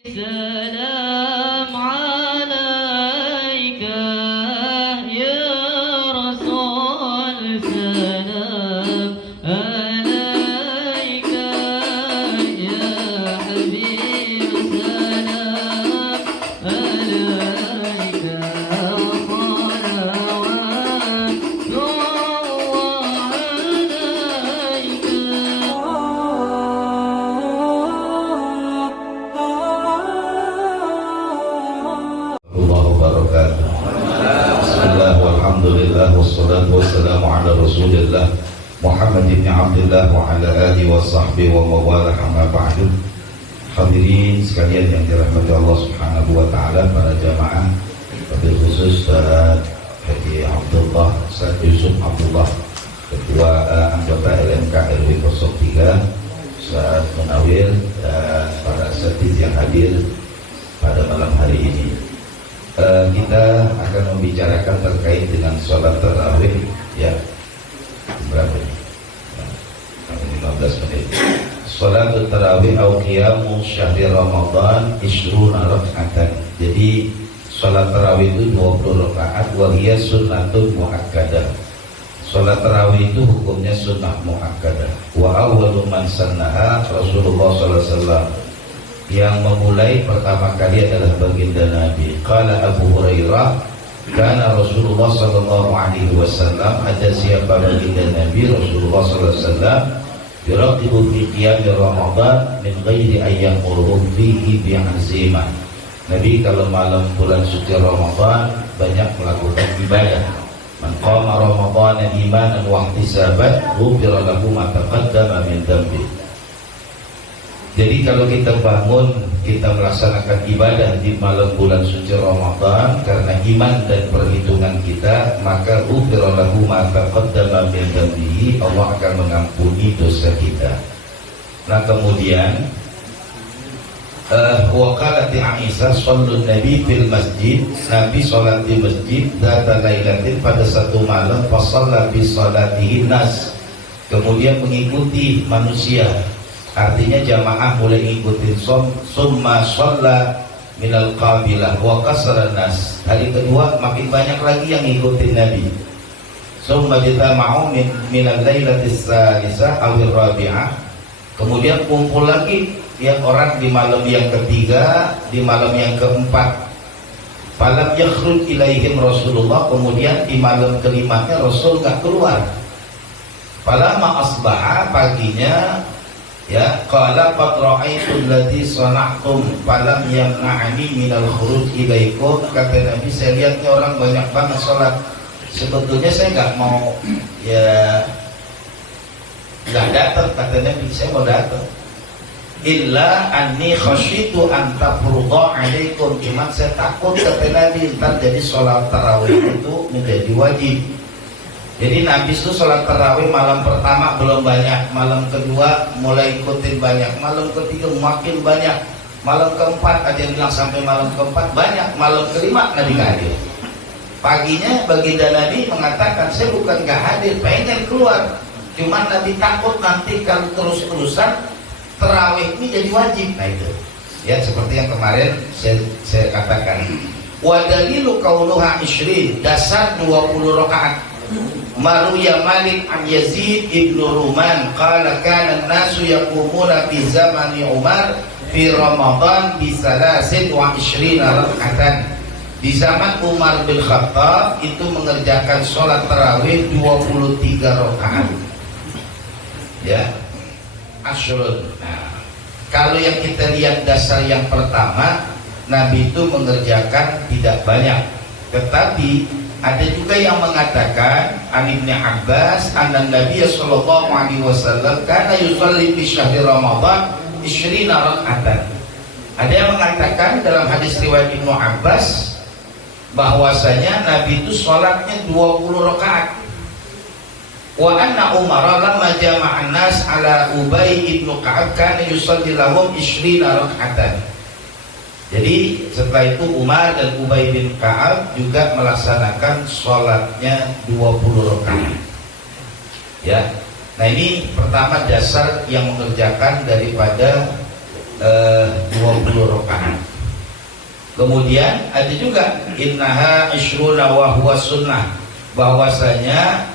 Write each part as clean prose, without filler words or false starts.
سلام عليك يا رسول سلام عليك يا حبيب سلام عليك وصلوات الله عليك Allah wabarakatuh. Bismillah walhamdulillah wassalatu wassalamu ala rasulillah Muhammad ibn Abdullah wa ala alihi wa sahbihi wa mawalah amma ba'du. Hadirin sekalian yang dirahmati Allah subhanahu wa ta'ala, para jamaah, wabil khusus Ustaz Haji Abdullah, Ustaz Yusuf Abdullah, Ketua anggota LMK RW 03, Ustaz Munawir, dan para asatidz yang hadir pada malam hari ini. Kita akan membicarakan terkait dengan sholat tarawih, ya. Berapa ini? 15 menit. Sholat tarawih atau qiyamu syahri Ramadan 20 raka'atan. Jadi sholat tarawih itu 20 rakaat, wa hiya sunnatun muakkadah. Sholat tarawih itu hukumnya sunnah muakkadah. Wa awwalu man sannaha Rasulullah sallallahu alaihi wasallam. Yang memulai pertama kali adalah baginda Nabi. Qala Abu Hurairah, kana Rasulullah sallallahu alaihi wasallam, ada siapa baginda Nabi Rasulullah sallallahu alaihi wasallam, yuraqibu fi qiyam Ramadan min ghairi an yamurhu fihi bi'azimah. Nabi kalau malam bulan suci Ramadan banyak melakukan ibadah. Man qama Ramadan imanan wa ihtisaban ghufira lahu ma taqaddama min dhanbi. Jadi kalau kita bangun, kita melaksanakan ibadah di malam bulan suci Ramadan karena iman dan perhitungan kita, maka ghufira lahu ma taqaddama min dhanbihi, Allah akan mengampuni dosa kita. Nah kemudian wa qalat Aisyah shallun nabi fil masjid, Nabi sholat di masjid dzata lailatin, pada satu malam, fa shalla bi sholatihi nas, kemudian mengikuti manusia. Artinya jamaah mulai ngikutin summa sholla minal qabilah wa kasara nas. Hari kedua makin banyak lagi yang ngikutin Nabi. Summa jitama'u minal lailatis salisah awir rabi'ah. Kemudian kumpul lagi yang orang di malam yang ketiga, di malam yang keempat. Falam yakhruj ilaihim Rasulullah, kemudian di malam kelimanya Rasul gak keluar. Falamma asbaha, paginya, ya, qala qad ra'aitu alladhi sana'tum falam yamna'ani minal khuruj ilaikum. Kata Nabi, saya lihatnya orang banyak banget sholat, sebetulnya saya nggak mau, ya nggak datang. Kata Nabi, saya mau datang, illa anni khasyitu an tafrudha alaikum, cuma saya takut, kata Nabi, ntar jadi sholat tarawih itu menjadi wajib. Jadi Nabi itu sholat tarawih malam pertama belum banyak, malam kedua mulai ikutin banyak, malam ketiga makin banyak, malam keempat ada yang bilang sampai malam keempat banyak, malam kelima Nabi gak hadir. Paginya baginda Nabi mengatakan, saya bukan gak hadir, pengen keluar, cuman Nabi takut nanti kalau terus-terusan tarawih ini jadi wajib. Nah itu, ya seperti yang kemarin saya katakan. Wa dalilu qauluha 20, dasar 20 rakaat. Maruya Malik an Yazid ibnu Ruman qala kana an-nasu yaqumuna fi zamani Umar fi Ramadan bi 23 rak'atan. Di zaman Umar bin Khattab itu mengerjakan sholat tarawih 23 rakaat. Ya, asyrun. Nah, kalau yang kita lihat dasar yang pertama, Nabi itu mengerjakan tidak banyak, tetapi ada juga yang mengatakan an Ibnu Abbas anna Nabi sallallahu alaihi wasallam kana yusalli fi syahri Ramadan 20 rak'atan. Ada yang mengatakan dalam hadis riwayat Ibnu Abbas bahwasanya Nabi itu sholatnya 20 rakaat. Wa anna Umar lamma jama'an nas ala Ubay ibnu Ka'ab kana yusalli lahum 20 rak'atan. Jadi setelah itu Umar dan Ubay bin Ka'ab juga melaksanakan sholatnya 20 rakaat. Ya, nah ini pertama dasar yang mengerjakan daripada 20 rakaat. Kemudian ada juga innaha ishruna wa huwa sunnah, bahwasanya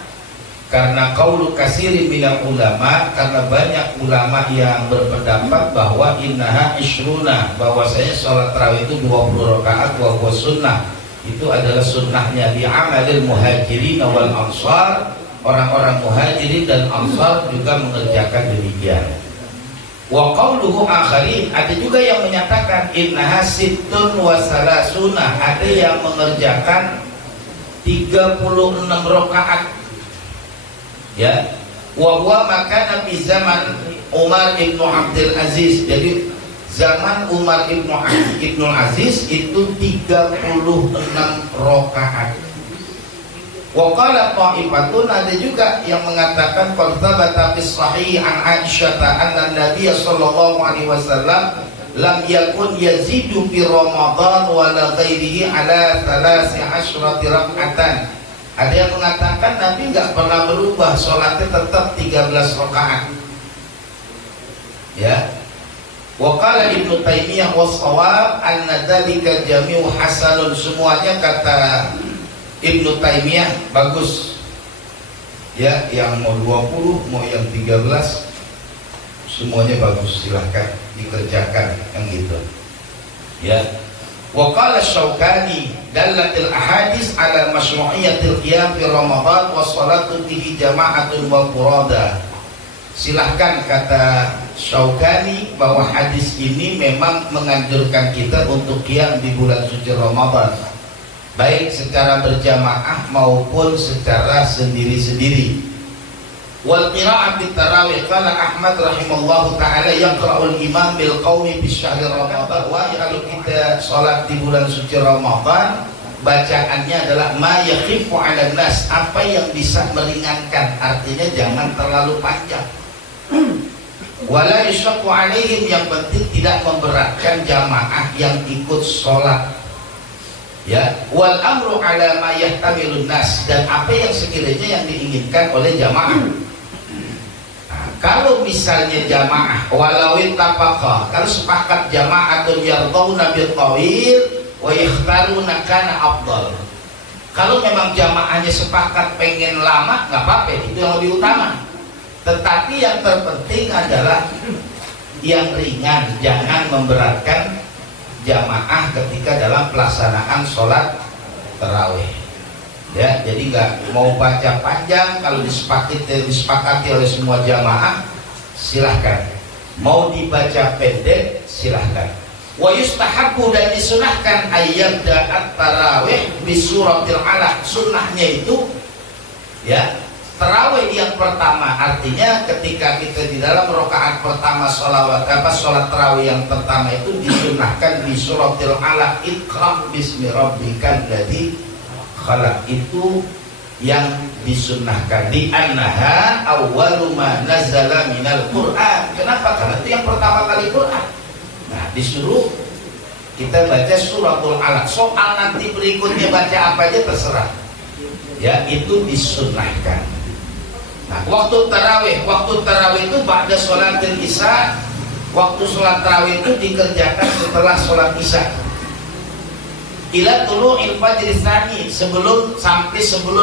karena qaulu katsirin minal ulama, karena banyak ulama yang berpendapat bahwa innaha ishruna, bahwasanya sholat tarawih itu 20 rakaat wa huwa sunnah, itu adalah sunnahnya di amalil muhajirin wal ansar, orang-orang muhajirin dan ansar juga mengerjakan demikian. Wa qauluhu akharin, ada juga yang menyatakan innaha sittun wa salasuna, ada yang mengerjakan 36 rakaat. Ya, wa huwa makana fi zaman Umar ibn Abdul Aziz. Jadi zaman Umar ibn Aziz itu 36 rakaat. Wa qala qa'ifatun, ada juga yang mengatakan qad thabata fi sahih an Aisyah anna Nabiy sallallahu alaihi wasallam lam yakun yazidu fi Ramadan wa la ghairihi ala 13 rak'atan. Ada yang mengatakan Nabi enggak pernah berubah, salatnya tetap 13 rakaat. Ya. Wa qala Ibnu Taimiyah was-shawab anna dzalika jami'u hasanun, semuanya kata Ibnu Taimiyah bagus. Ya, yang mau 20, mau yang 13, semuanya bagus, silahkan dikerjakan yang gitu. Ya. Wa qala Syaukani dallatil ahadits ala masyru'iyyatil qiyam fi Ramadan wa sholatu fihi jama'atun wa furada. Silahkan kata Syaukani bahwa hadis ini memang menganjurkan kita untuk qiyam di bulan suci Ramadan, baik secara berjamaah maupun secara sendiri-sendiri. Wal qira'ah bit tarawih, qala Ahmad rahimallahu taala yaqra'ul imam bil qaumi fi syahr Ramadan. Wah, kalau kita salat di bulan suci Ramadan, bacaannya adalah ma yakhifu 'alan nas, apa yang bisa meringankan, artinya jangan terlalu panjang. Wala yushaqqu 'alaihim, yang penting tidak memberatkan jamaah yang ikut salat. Ya, wal amru ala ma yahtamilun nas, dan apa yang sekiranya yang diinginkan oleh jamaah. Nah, kalau misalnya jamaah walau ittafaqa, kalau sepakat jama'atun yardawna bil tawil wa yakhtaruna kana afdal. Kalau memang jamaahnya sepakat pengen lama, nggak apa-apa, itu yang lebih utama. Tetapi yang terpenting adalah yang ringan, jangan memberatkan jamaah ketika dalam pelaksanaan sholat tarawih. Ya, jadi nggak mau baca panjang, kalau disepakati oleh semua jamaah silahkan. Mau dibaca pendek silahkan. Wa yustahabbu, dan disunahkan ayyabda at-tarawih bi suratil alaq. Sunnahnya itu ya, tarawih yang pertama, artinya ketika kita di dalam rakaat pertama sholat tarawih yang pertama itu disunahkan di suratil alaq, iqra bismi rabbikal ladzi khalaq, itu yang disunahkan. Di annaha awwalu ma nazala minal Qur'an. Kenapa? Karena itu yang pertama kali Qur'an. Nah, disuruh kita baca suratul alaq. Soal nanti berikutnya baca apa aja terserah. Ya, itu disunahkan. Nah, waktu tarawih itu ba'da sholatil isya. Waktu sholat tarawih itu dikerjakan setelah sholat isya. Ila tulu'il fajr tsani, sebelum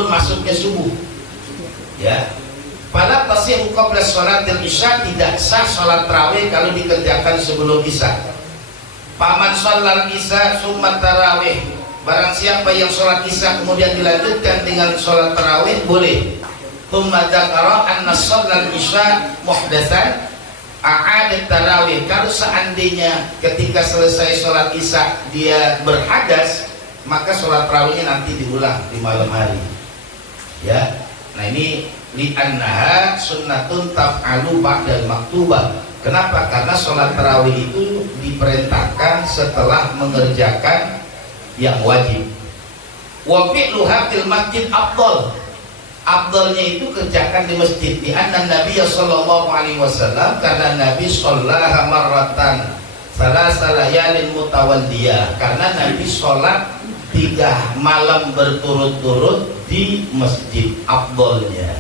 masuknya subuh. Ya. Pada tasih qabla sholatil isya, tidak sah sholat tarawih kalau dikerjakan sebelum isya. Paman sholal isya summa tarawih, barang siapa yang sholat isya kemudian dilanjutkan dengan sholat tarawih, boleh. Tsumma dzakara anna sholal isya muhdatsan a'adat tarawih. Kalau seandainya ketika selesai sholat isya dia berhadas, maka sholat tarawihnya nanti diulang di malam hari. Ya. Nah, ini li'annaha sunnatun taf'alu ba'dal maktubah. Kenapa? Karena sholat tarawih itu diperintahkan setelah mengerjakan yang wajib. Wa fi'luha fil masjid afdal. Afdalnya itu kerjakan di masjid. Di anna Nabi sallallahu alaihi wasallam, karena Nabi shallaha marratan salasa layalin mutawalliyah, karena Nabi sholat 3 malam berturut-turut di masjid. Afdalnya,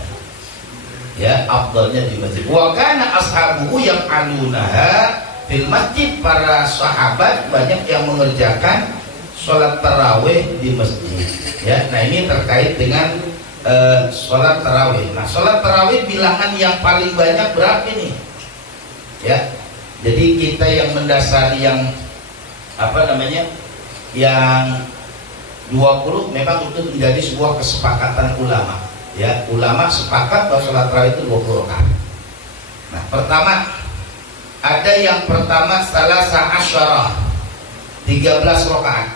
ya, afdalnya di masjid. Wa kana ashabuhu yaf'alunaha fil masjid, para sahabat banyak yang mengerjakan sholat tarawih di masjid. Ya, nah ini terkait dengan sholat tarawih. Nah, sholat tarawih bilangan yang paling banyak berapa nih? Ya, jadi kita yang mendasari yang apa namanya, yang 20 memang itu menjadi sebuah kesepakatan ulama. Ya, ulama sepakat bahwa sholat tarawih itu 20 rakaat. Nah, pertama ada yang pertama salasa asyarah 13 rakaat.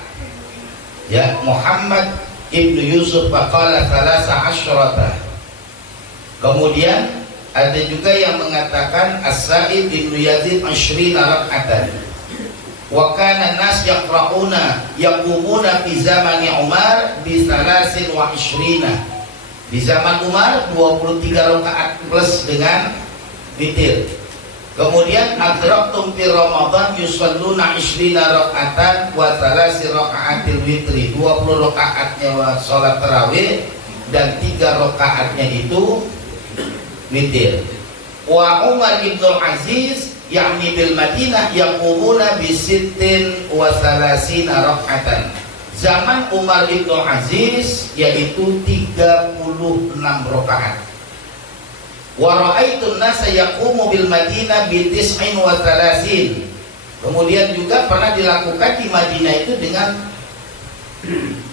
Ya, Muhammad Ibnu Yusuf faqala salasa asyarata. Kemudian ada juga yang mengatakan As-Sa'id Ibnu Yazid 20 rakaatan. Wa kana nas yaqra'una yaqumuna fi zamani Umar bi 23. Di zaman Umar 23 rakaat plus dengan witir. Kemudian adraktum fi Ramadan yusalluna 20 rakaatan wa 3 rakaatil witri. 20 rakaatnya salat tarawih dan 3 rakaatnya itu witir. Wa Umar bin Aziz yakni bil Madinah yaqumuna bi 36 rakaatan. Zaman Umar bin Aziz yaitu 36 rakaat. Wa ra'aitun nasa yaqumu bil Madinah bi 39. Kemudian juga pernah dilakukan di Madinah itu dengan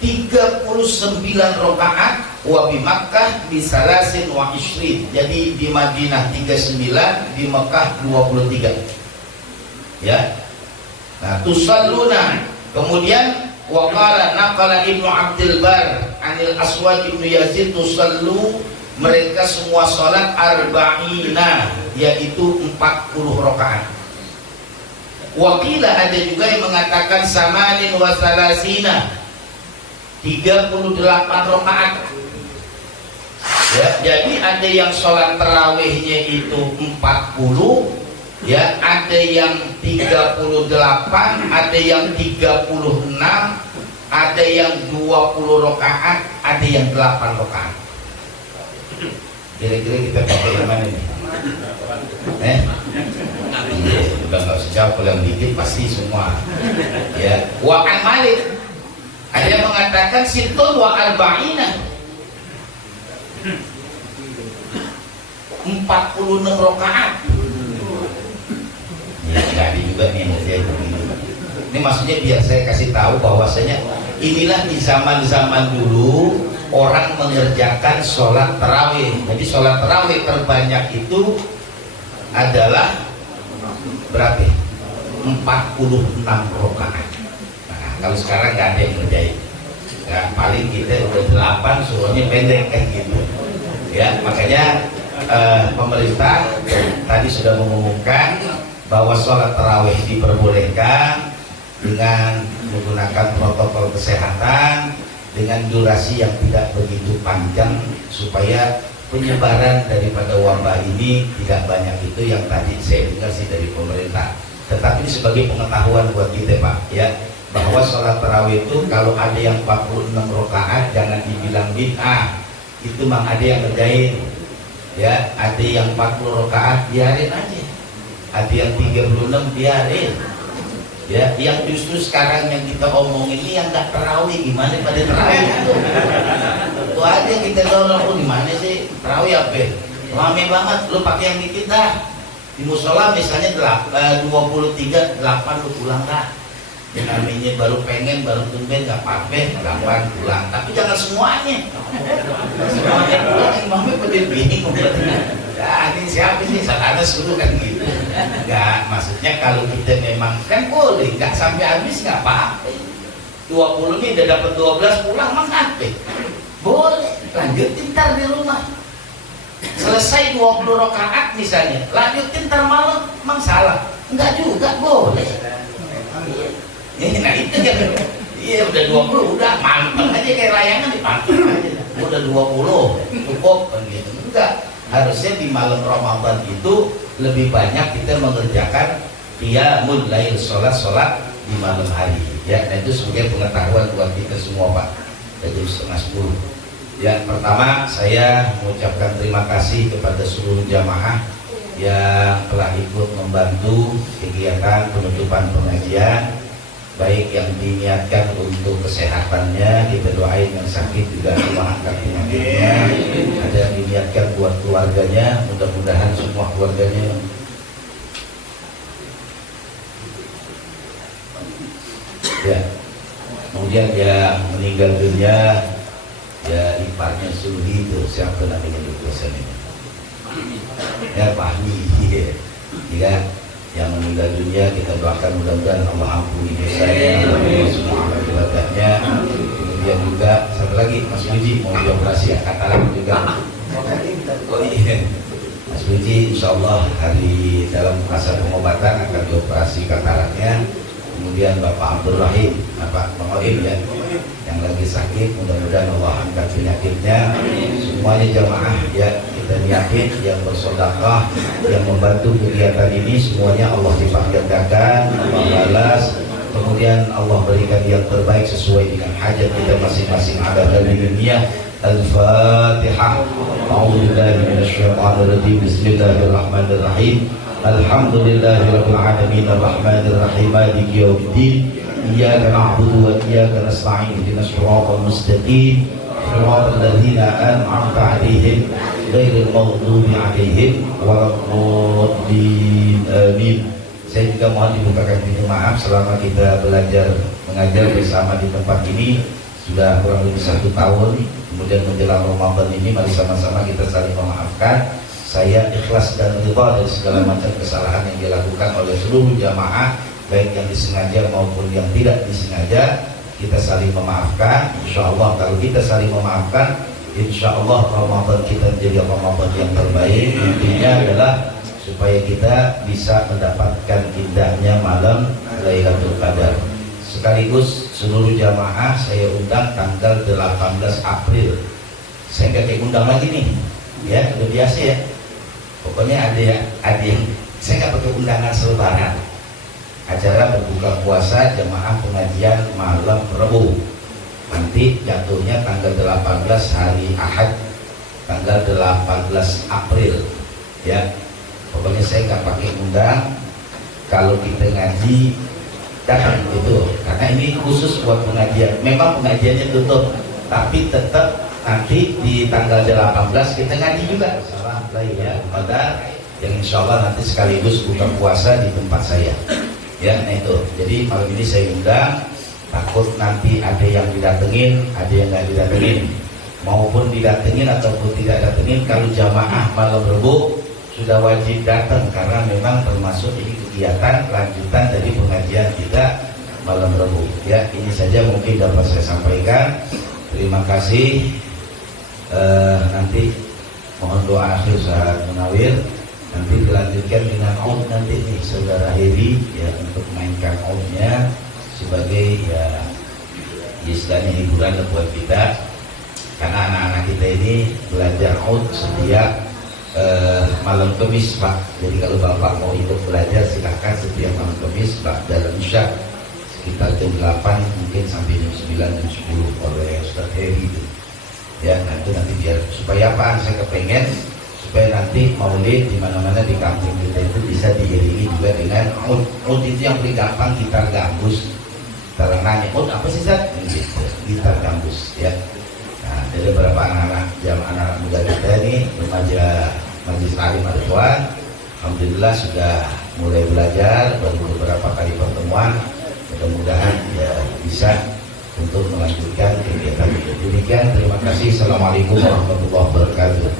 39 rakaat, wa bi Makkah bi 23. Jadi di Madinah 39, di Makkah 23. Ya. Nah, tusalluna. Kemudian wa qala naqala Ibnu Abdul Bar anil Aswad Ibnu Yazid tusallu, mereka semua sholat arba'ina, yaitu 40 rakaat. Wakila ada juga yang mengatakan samanin wa salasina, 38 rakaat. Ya, jadi ada yang sholat tarawihnya itu 40, ya, ada yang 38, ada yang 36, ada yang 20 rakaat, ada yang 8 rakaat. Kira-kira kita pakai yang mana nih? Iya, udah nggak usah jawab, kalau yang dikit pasti semua. Ya, wa an Malik ada yang mengatakan situn wa arba'ina, 46 rakaat. Ya, nggak ada juga nih yang ini maksudnya biar saya kasih tahu bahwasanya inilah di zaman-zaman dulu orang mengerjakan sholat tarawih. Jadi sholat tarawih terbanyak itu adalah berapa? 46 rakaat. Nah, kalau sekarang nggak ada yang ngerjain. Ya, paling kita udah 8, suruhnya pendek kan gitu. Ya, makanya pemerintah tadi sudah mengumumkan bahwa sholat tarawih diperbolehkan dengan menggunakan protokol kesehatan, dengan durasi yang tidak begitu panjang supaya penyebaran daripada wabah ini tidak banyak. Itu yang tadi saya dengar sih dari pemerintah. Tetapi sebagai pengetahuan buat kita Pak, ya, bahwa sholat tarawih itu kalau ada yang 46 rakaat jangan dibilang bid'ah, itu memang ada yang ngerjain. Ya, ada yang 40 rakaat biarin aja, ada yang 36 biarin. Ya, yang justru sekarang yang kita omongin ini yang nggak tarawih, gimana pada tarawih itu aja kita tahu gimana sih tarawih apa? Rame banget, lu pakai yang dikit dah. Di musola misalnya 23, 8 lu pulang dah. Yang namanya baru pengen, baru tumben nggak apa-apa, 8 pulang. Tapi jangan semuanya. Semuanya pulang, imamnya pada bingung. Ya, ini siapa sih? Sakana suruh kan gitu. Enggak, maksudnya kalau kita memang kan boleh, nggak sampai habis nggak apa-apa. 20 nih udah dapat 12 pulang mah apa? Boleh, lanjutin ntar di rumah. Selesai 20 rakaat misalnya, lanjutin ntar malam, emang salah? Enggak juga, boleh. Nah itu kan, iya udah 20, udah mantep aja kayak layangan dipantep aja. Udah 20, cukup kan gitu. Enggak. Harusnya di malam Ramadan itu lebih banyak kita mengerjakan qiyamul lail, sholat di malam hari. Ya, dan itu sebagai pengetahuan buat kita semua Pak. Jam 9:30. Ya, pertama saya mengucapkan terima kasih kepada seluruh jamaah yang telah ikut membantu kegiatan penutupan pengajian, baik yang diniatkan untuk kesehatannya, kita doain yang sakit juga Allah angkat penyakitnya, ada yang diniatkan buat keluarganya, mudah-mudahan semua keluarganya ya. Kemudian yang meninggal dunia ya iparnya Sulhi itu, siapa namanya dosen ini ya, Fahmi ya, yang meninggal dunia kita doakan mudah-mudahan Allah ampuni dosanya, semua amal ibadahnya. Kemudian juga satu lagi Mas Puji mau dioperasi katarak juga. Oh iya, Mas Puji insya Allah hari dalam masa pengobatan akan dioperasi kataraknya. Kemudian Bapak Abdul Rahim, Bapak Pengoim ya, yang lagi sakit, mudah-mudahan Allah angkat penyakitnya. Semuanya jamaah ya, kita niatin yang bersedekah, yang membantu kegiatan ini, semuanya Allah lipat gandakan, Allah balas. Kemudian Allah berikan yang terbaik sesuai dengan hajat kita masing-masing ada dalam dunia. Al-Fatihah. A'udzubillahi minasyaitonir rajim. Bismillahirrahmanirrahim. Alhamdulillahirabbil alamin arrahmanir rahim maliki yaumiddin. Iyyaka na'budu wa iyyaka nasta'in ihdinas siratal mustaqim siratal ladzina an'amta 'alaihim ghairil maghdubi 'alaihim waladdallin. Amin. Saya juga mohon dibukakan pintu maaf selama kita belajar mengajar bersama di tempat ini sudah kurang lebih 1 tahun. Kemudian menjelang Ramadan ini mari sama-sama kita saling memaafkan. Saya ikhlas dan ridha dari segala macam kesalahan yang dilakukan oleh seluruh jamaah, baik yang disengaja maupun yang tidak disengaja. Kita saling memaafkan. Insya Allah kalau kita saling memaafkan, insya Allah Ramadan kita menjadi Ramadan yang terbaik. Intinya adalah supaya kita bisa mendapatkan indahnya malam Lailatul Qadar. Sekaligus seluruh jamaah saya undang tanggal 18 April. Saya nggak undang lagi nih, ya udah biasa ya. Pokoknya ada yang saya nggak pakai undangan selebaran. Acara berbuka puasa jamaah pengajian malam Rabu. Nanti jatuhnya tanggal 18 hari Ahad, tanggal 18 April. Ya, pokoknya saya nggak pakai undang. Kalau kita ngaji datang gitu, karena ini khusus buat pengajian. Memang pengajiannya tutup, tapi tetap nanti di tanggal 18 kita ngaji juga. Ya, pada yang insya Allah nanti sekaligus buka puasa di tempat saya. Ya, nah itu. Jadi malam ini saya undang. Takut nanti ada yang didatengin, ada yang nggak didatengin. Maupun didatengin ataupun tidak datengin, kalau jamaah malam Rabu sudah wajib datang karena memang termasuk ini kegiatan lanjutan dari pengajian kita malam Rabu. Ya, ini saja mungkin dapat saya sampaikan. Terima kasih. Nanti mohon doa akhir saat Munawir. Nanti dilanjutkan dengan out nanti nih saudara Heri ya, untuk mainkan outnya sebagai ya istilahnya hiburan buat kita, karena anak-anak kita ini belajar out setiap malam Kamis Pak. Jadi kalau Bapak mau ikut belajar silahkan setiap malam Kamis Pak dalam Isya sekitar jam 8 mungkin sampai jam 9 jam 10 oleh Ustaz Heri itu. Ya, nanti biar supaya apa? Saya kepengen supaya nanti maulid di mana-mana di kampung kita itu bisa diiringi juga dengan maud itu yang paling gampang, gitar gambus. Terang nanya, apa sih Zat? Gitar gambus ya. Nah, dari beberapa anak-anak muda kita ini remaja Majelis Alim Al-Ikhwan, alhamdulillah sudah mulai belajar, baru beberapa kali pertemuan. Mudah-mudahan ya bisa untuk melanjutkan kegiatan itu. Demikian, terima kasih. Assalamualaikum warahmatullahi wabarakatuh.